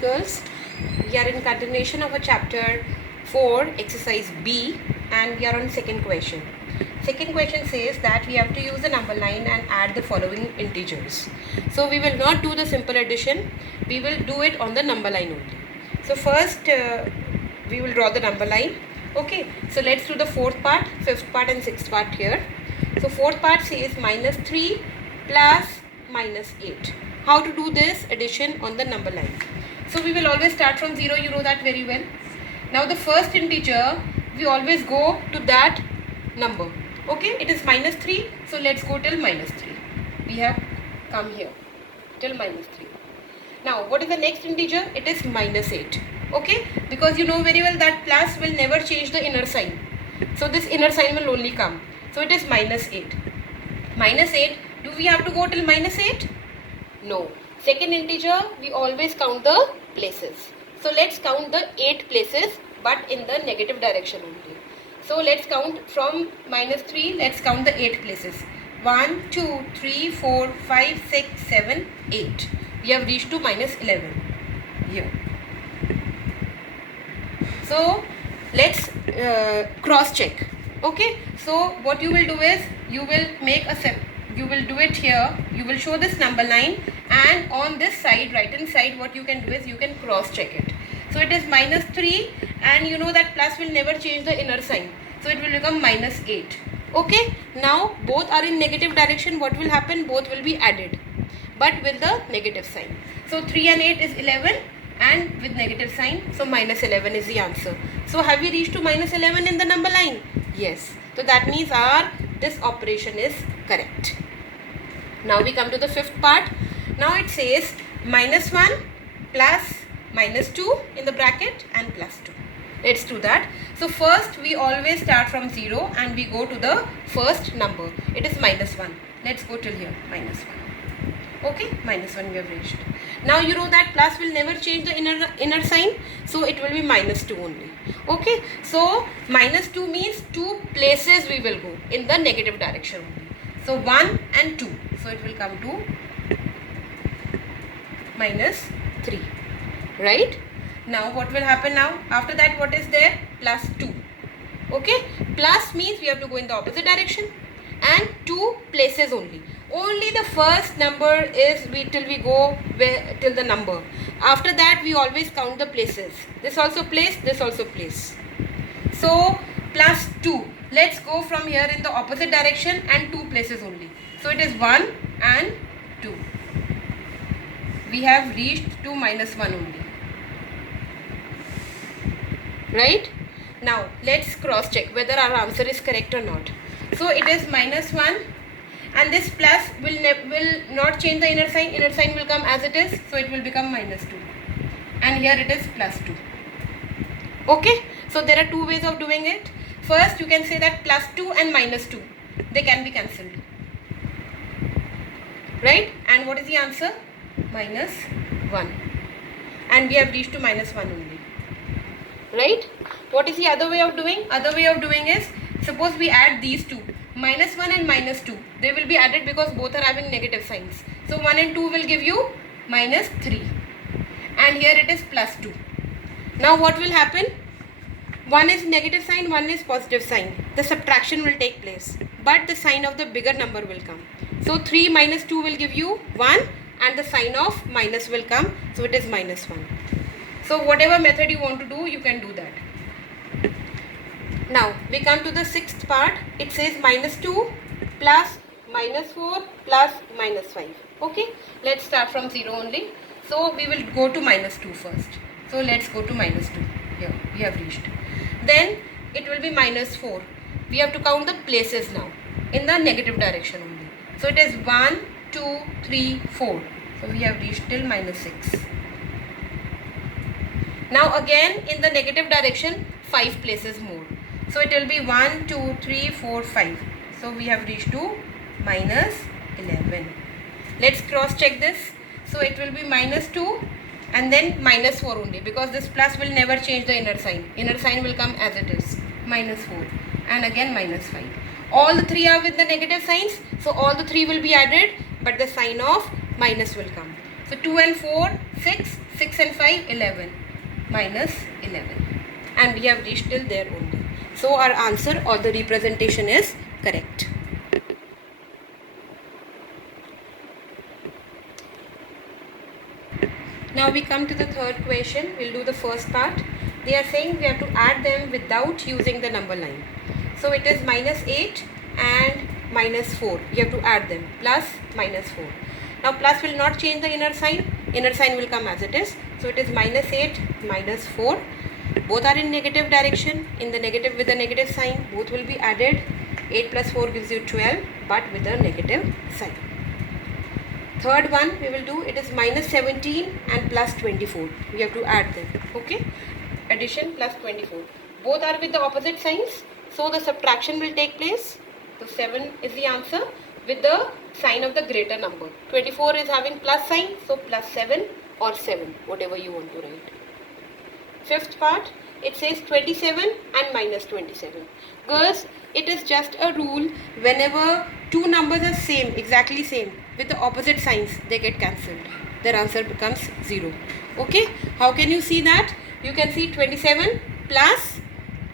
Girls, we are in continuation of a chapter 4 exercise B and we are on second question. Second question says that we have to use the number line and add the following integers. So we will not do the simple addition, we will do it on the number line only. So first we will draw the number line. Okay, so let's do the fourth part, fifth part and sixth part here. So fourth part says minus 3 plus minus 8. How to do this addition on the number line? So we will always start from 0, you know that very well. Now the first integer, we always go to that number. Okay, it is minus 3, so let's go till minus 3. We have come here till minus 3. Now what is the next integer? It is minus 8. Okay, because you know very well that plus will never change the inner sign. So this inner sign will only come. So it is minus 8. Minus 8, do we have to go till minus 8? No. Second integer, we always count the places. So let's count the 8 places but in the negative direction only. So let's count from minus 3, let's count the 8 places. 1, 2, 3, 4, 5, 6, 7, 8. We have reached to minus 11 here. So let's cross check. Okay, so what you will do is you will make a you will do it here, you will show this number line, and on this side, right hand side, what you can do is you can cross check it. So it is minus 3 and you know that plus will never change the inner sign. So it will become minus 8. Okay, now both are in negative direction. What will happen? Both will be added but with the negative sign. So 3 and 8 is 11 and with negative sign. So minus 11 is the answer. So have we reached to minus 11 in the number line? Yes. So that means this operation is correct. Now we come to the fifth part. Now it says minus 1 plus minus 2 in the bracket and plus 2. Let's do that. So first we always start from 0 and we go to the first number. It is minus 1. Let's go till here, minus 1. Okay, minus 1 we have reached. Now you know that plus will never change the inner sign. So it will be minus 2 only. Okay, so minus 2 means 2 places we will go in the negative direction only. So 1 and 2. So it will come to minus 3. Right? Now what will happen now? After that what is there? Plus 2. Okay? Plus means we have to go in the opposite direction. And 2 places only. Only the first number is till we go till the number. After that we always count the places. This also place, this also place. So plus 2. Let's go from here in the opposite direction and 2 places only. So it is 1 and 2. We have reached to minus 1 only. Right? Now let's cross check whether our answer is correct or not. So it is minus 1 and this plus will not change the inner sign. Inner sign will come as it is. So it will become minus 2. And here it is plus 2. Okay? So there are two ways of doing it. First you can say that plus 2 and minus 2. They can be cancelled. Right? And what is the answer? Minus 1. And we have reached to minus 1 only. Right? What is the other way of doing? Other way of doing is, suppose we add these two. Minus 1 and minus 2. They will be added because both are having negative signs. So 1 and 2 will give you minus 3. And here it is plus 2. Now what will happen? One is negative sign, one is positive sign. The subtraction will take place. But the sign of the bigger number will come. So 3 minus 2 will give you 1 and the sign of minus will come. So it is minus 1. So whatever method you want to do, you can do that. Now we come to the sixth part. It says minus 2 plus minus 4 plus minus 5. Okay, let's start from 0 only. So we will go to minus 2 first. So let's go to minus 2. Here we have reached. Then it will be minus 4. We have to count the places now in the negative direction only. So it is 1, 2, 3, 4. So we have reached till minus 6. Now again in the negative direction 5 places more. So it will be 1, 2, 3, 4, 5. So we have reached to minus 11. Let's cross check this. So it will be minus 2 and then minus 4 only because this plus will never change the inner sign. Inner sign will come as it is. Minus 4 and again minus 5. All the 3 are with the negative signs. So all the 3 will be added but the sign of minus will come. So 2 and 4, 6, 6 and 5, 11. Minus 11. And we have reached till there only. So our answer or the representation is correct. Now we come to the third question. We'll do the first part. They are saying we have to add them without using the number line. So it is minus 8 and minus 4. We have to add them. Plus minus 4. Now plus will not change the inner sign. Inner sign will come as it is. So it is minus 8 minus 4. Both are in negative direction. In the negative with the negative sign. Both will be added. 8 plus 4 gives you 12, but with a negative sign. Third one we will do, it is minus 17 and plus 24. We have to add them. Okay. Addition plus 24. Both are with the opposite signs. So the subtraction will take place. So 7 is the answer with the sign of the greater number. 24 is having plus sign. So plus 7 or 7. Whatever you want to write. Fifth part. It says 27 and minus 27. Girls, it is just a rule. Whenever two numbers are same, exactly same, with the opposite signs, they get cancelled. Their answer becomes 0. Okay. How can you see that? You can see 27 plus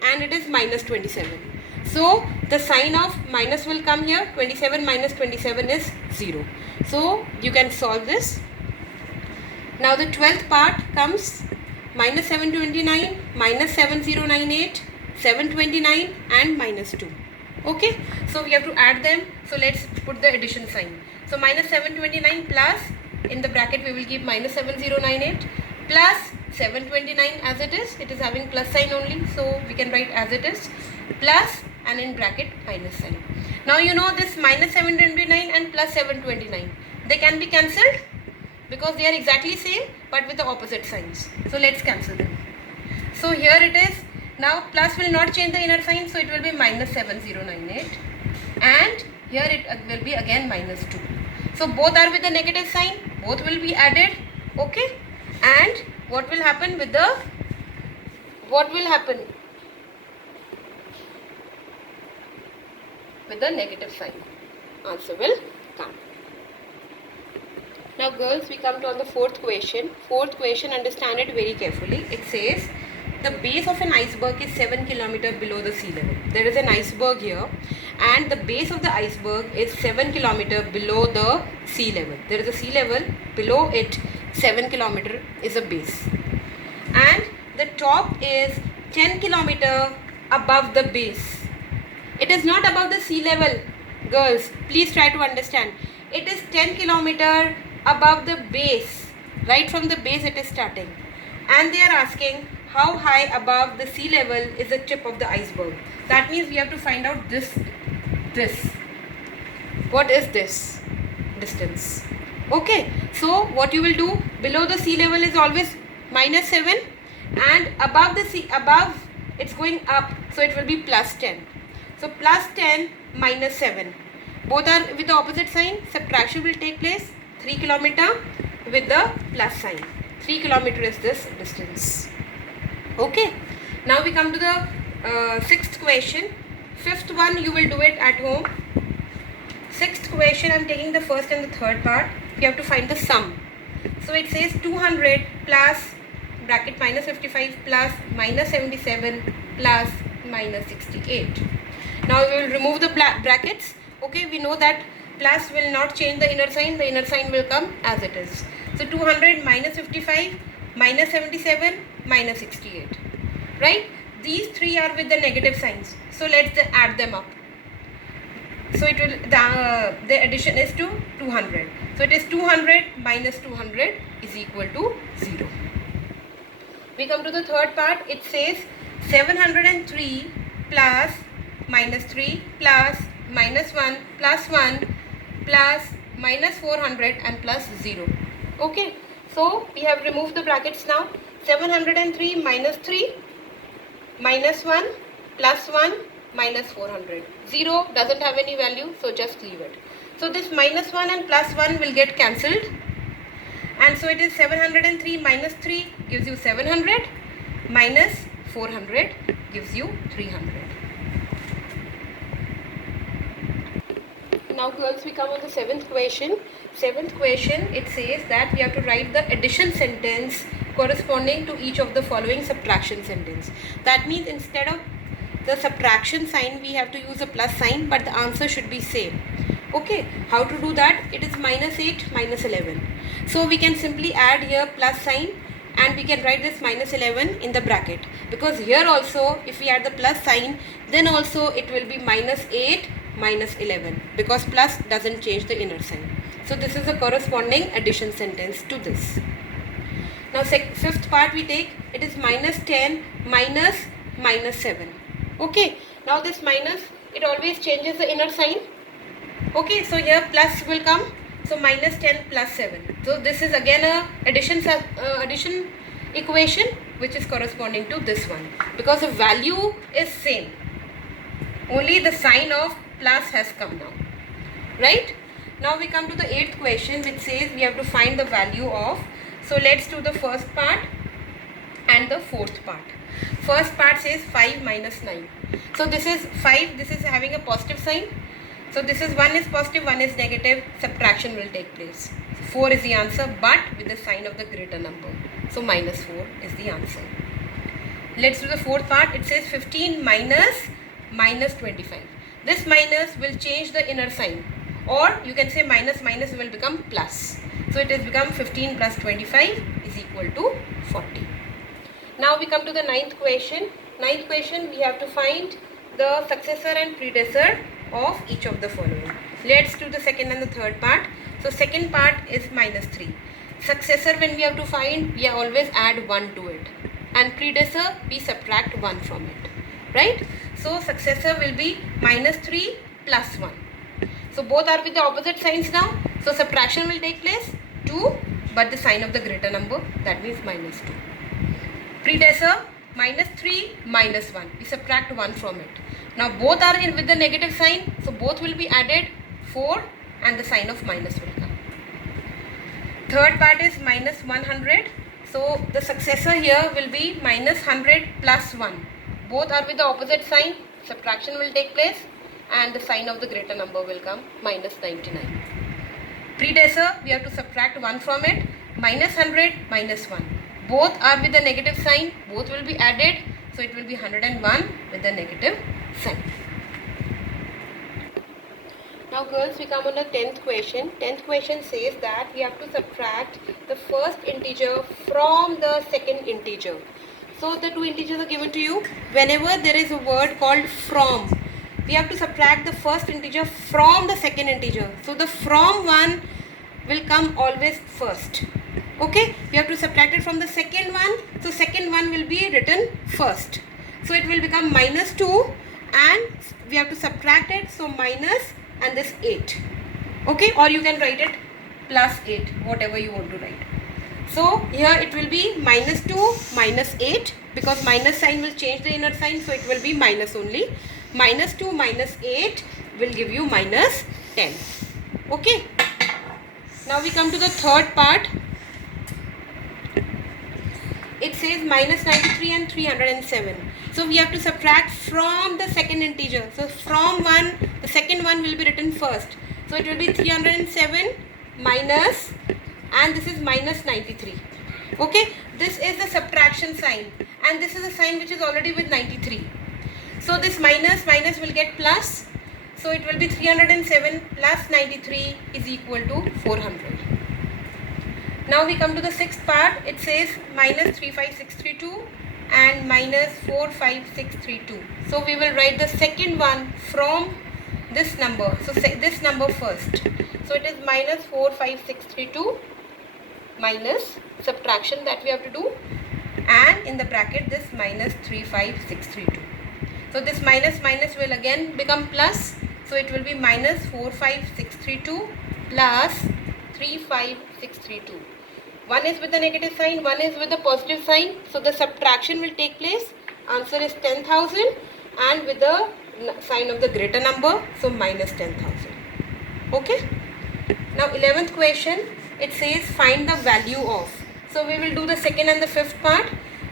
and it is minus 27. So the sign of minus will come here. 27 minus 27 is 0. So you can solve this. Now the 12th part comes minus 729, minus 7098, 729 and minus 2. Okay. So we have to add them. So let's put the addition sign. So minus 729 plus, in the bracket we will keep minus 7098 plus 729 as it is having plus sign only, so we can write as it is, plus and in bracket minus sign. Now you know this minus 729 and plus 729, they can be cancelled because they are exactly same but with the opposite signs. So let's cancel them. So here it is. Now plus will not change the inner sign, so it will be minus 7098 and here it will be again minus 2. So both are with the negative sign, both will be added. Okay. And what will happen with the, with the negative sign? Answer will come. Now girls, we come to on the fourth question. Fourth question, understand it very carefully. It says the base of an iceberg is 7 km below the sea level. There is an iceberg here and the base of the iceberg is 7 km below the sea level. There is a sea level, below it 7 km is a base. And the top is 10 km above the base. It is not above the sea level. Girls, please try to understand. It is 10 km above the base. Right from the base it is starting. And they are asking how high above the sea level is the tip of the iceberg. That means we have to find out this. What is this distance? Okay. So what you will do, below the sea level is always minus 7 and above the sea, above it's going up. So it will be plus 10. So plus 10 minus 7. Both are with the opposite sign. Subtraction will take place. 3 km with the plus sign. 3 km is this distance. Okay. Now we come to the sixth question. Fifth one you will do it at home. Sixth question, I am taking the first and the third part. You have to find the sum. So it says 200 plus bracket minus 55 plus minus 77 plus minus 68. Now we will remove the brackets. Okay, we know that plus will not change the inner sign will come as it is. So 200 minus 55 minus 77 minus 68. Right? These three are with the negative signs. So let's add them up. So it will the addition is to 200. So it is 200 minus 200 is equal to 0. We come to the third part. It says 703 plus minus 3 plus minus 1 plus 1 plus minus 400 and plus 0. Okay. So we have removed the brackets now. 703 minus 3 minus 1 plus 1 minus 400. 0 doesn't have any value, so just leave it. So this minus 1 and plus 1 will get cancelled. And so it is 703 minus 3 gives you 700 minus 400 gives you 300. Now girls, we come on the seventh question. Seventh question, it says that we have to write the addition sentence corresponding to each of the following subtraction sentence. That means instead of the subtraction sign we have to use a plus sign, but the answer should be same. Okay, how to do that? It is minus 8 minus 11. So we can simply add here plus sign and we can write this minus 11 in the bracket, because here also if we add the plus sign then also it will be minus 8 minus 11, because plus doesn't change the inner sign. So this is a corresponding addition sentence to this. Now fifth part we take, it is minus 10 minus minus 7. Okay, now this minus, it always changes the inner sign. Okay, so here plus will come, so minus 10 plus 7. So this is again a addition equation which is corresponding to this one, because the value is same, only the sign of plus has come now, right? Now we come to the eighth question, which says we have to find the value of. So let's do the first part and the fourth part. First part says 5 minus 9. So this is 5, this is having a positive sign. So this is 1 is positive, 1 is negative, subtraction will take place. 4 is the answer, but with the sign of the greater number. So minus 4 is the answer. Let's do the fourth part. It says 15 minus minus 25. This minus will change the inner sign, or you can say minus minus will become plus. So it has become 15 plus 25 is equal to 40. Now we come to the ninth question. Ninth question, we have to find the successor and predecessor of each of the following. Let's do the second and the third part. So second part is minus 3. Successor, when we have to find, we always add 1 to it, and predecessor we subtract 1 from it, right? So successor will be minus 3 plus 1. So both are with the opposite signs now. So subtraction will take place, 2, but the sign of the greater number, that means minus 2. Predecessor, minus 3 minus 1. We subtract 1 from it. Now both are in with the negative sign, so both will be added, 4, and the sign of minus will come. Third part is minus 100. So the successor here will be minus 100 plus 1. Both are with the opposite sign, subtraction will take place, and the sign of the greater number will come, minus 99. Predecessor, we have to subtract 1 from it, minus 100 minus 1. Both are with the negative sign, both will be added, so it will be 101 with the negative sign. Now girls, we come on the 10th question. 10th question says that we have to subtract the first integer from the second integer. So the two integers are given to you. Whenever there is a word called from, we have to subtract the first integer from the second integer. So the from one will come always first. Okay, we have to subtract it from the second one. So second one will be written first. So it will become minus 2, and we have to subtract it. So minus and this 8. Okay, or you can write it plus 8, whatever you want to write. So here it will be minus 2 minus 8, because minus sign will change the inner sign, so it will be minus only. Minus 2 minus 8 will give you minus 10. Okay. Now we come to the third part. It says minus 93 and 307. So we have to subtract from the second integer. So from 1, the second one will be written first. So it will be 307 minus, and this is minus 93. Okay, this is the subtraction sign, and this is a sign which is already with 93. So this minus will get plus. So it will be 307 plus 93 is equal to 400. Now we come to the sixth part. It says minus 35632 and minus 45632. So we will write the second one from this number. So this number first. So it is minus 45632 minus subtraction that we have to do, and in the bracket this minus 35632. So this minus will again become plus. So it will be minus 45632 plus 35632. One is with the negative sign, one is with the positive sign. So the subtraction will take place. Answer is 10,000, and with the sign of the greater number, so minus 10,000. Okay. Now 11th question, it says find the value of. So we will do the second and the fifth part.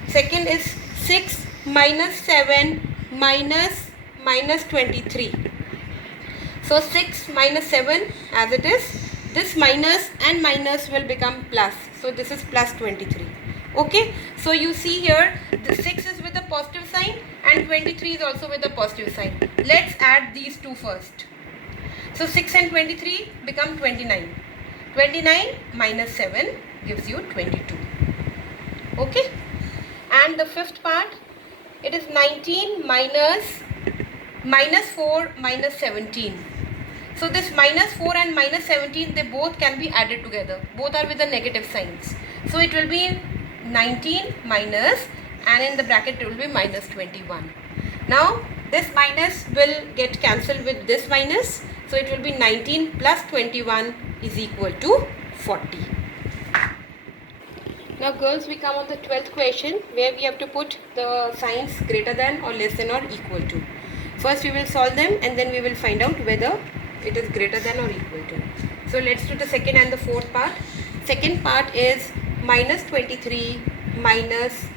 Second is 6 minus 7 minus 23. So 6 minus 7 as it is. This minus and minus will become plus. So this is plus 23. Okay. So you see here the 6 is with a positive sign and 23 is also with a positive sign. Let's add these two first. So 6 and 23 become 29. 29 minus 7 gives you 22. Okay. And the fifth part, it is 19 minus 4 minus 17. So this minus 4 and minus 17, they both can be added together. Both are with the negative signs. So it will be 19 minus, and in the bracket it will be minus 21. Now this minus will get cancelled with this minus. So it will be 19 plus 21 is equal to 40. Now girls, we come on the 12th question where we have to put the signs greater than or less than or equal to. First we will solve them and then we will find out whether it is greater than or equal to. So let's do the second and the fourth part. Second part is minus 23 minus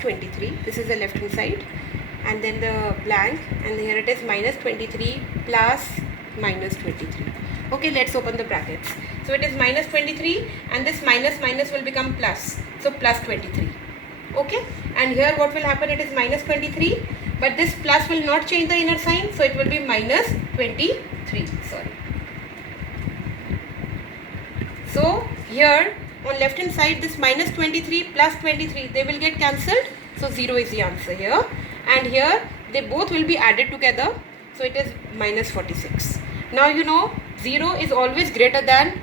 23. This is the left hand side, and then the blank, and here it is minus 23 plus minus 23. Okay, let's open the brackets. So it is minus 23 and this minus will become plus. So plus 23. Okay, and here what will happen, it is minus 23, but this plus will not change the inner sign, so it will be minus 23. Sorry. So here on left hand side, this minus 23 plus 23, they will get cancelled. So 0 is the answer here. And here they both will be added together. So it is minus 46. Now you know 0 is always greater than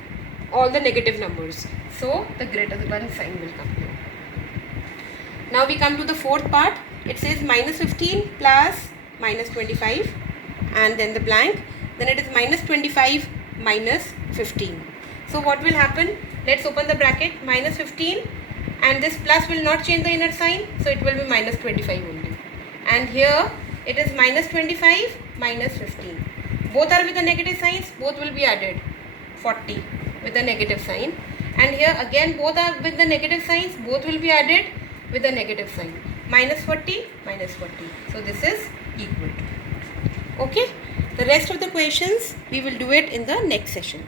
all the negative numbers. So the greater than sign will come here. Now we come to the fourth part. It says minus 15 plus minus 25 and then the blank. Then it is minus 25 minus 15. So what will happen? Let's open the bracket. Minus 15 and this plus will not change the inner sign. So it will be minus 25 only. And here it is minus 25 minus 15. Both are with the negative signs. Both will be added. 40 with the negative sign. And here again both are with the negative signs. Both will be added with the negative sign. Minus 40 minus 40. So this is equal to. Okay. The rest of the questions we will do it in the next session.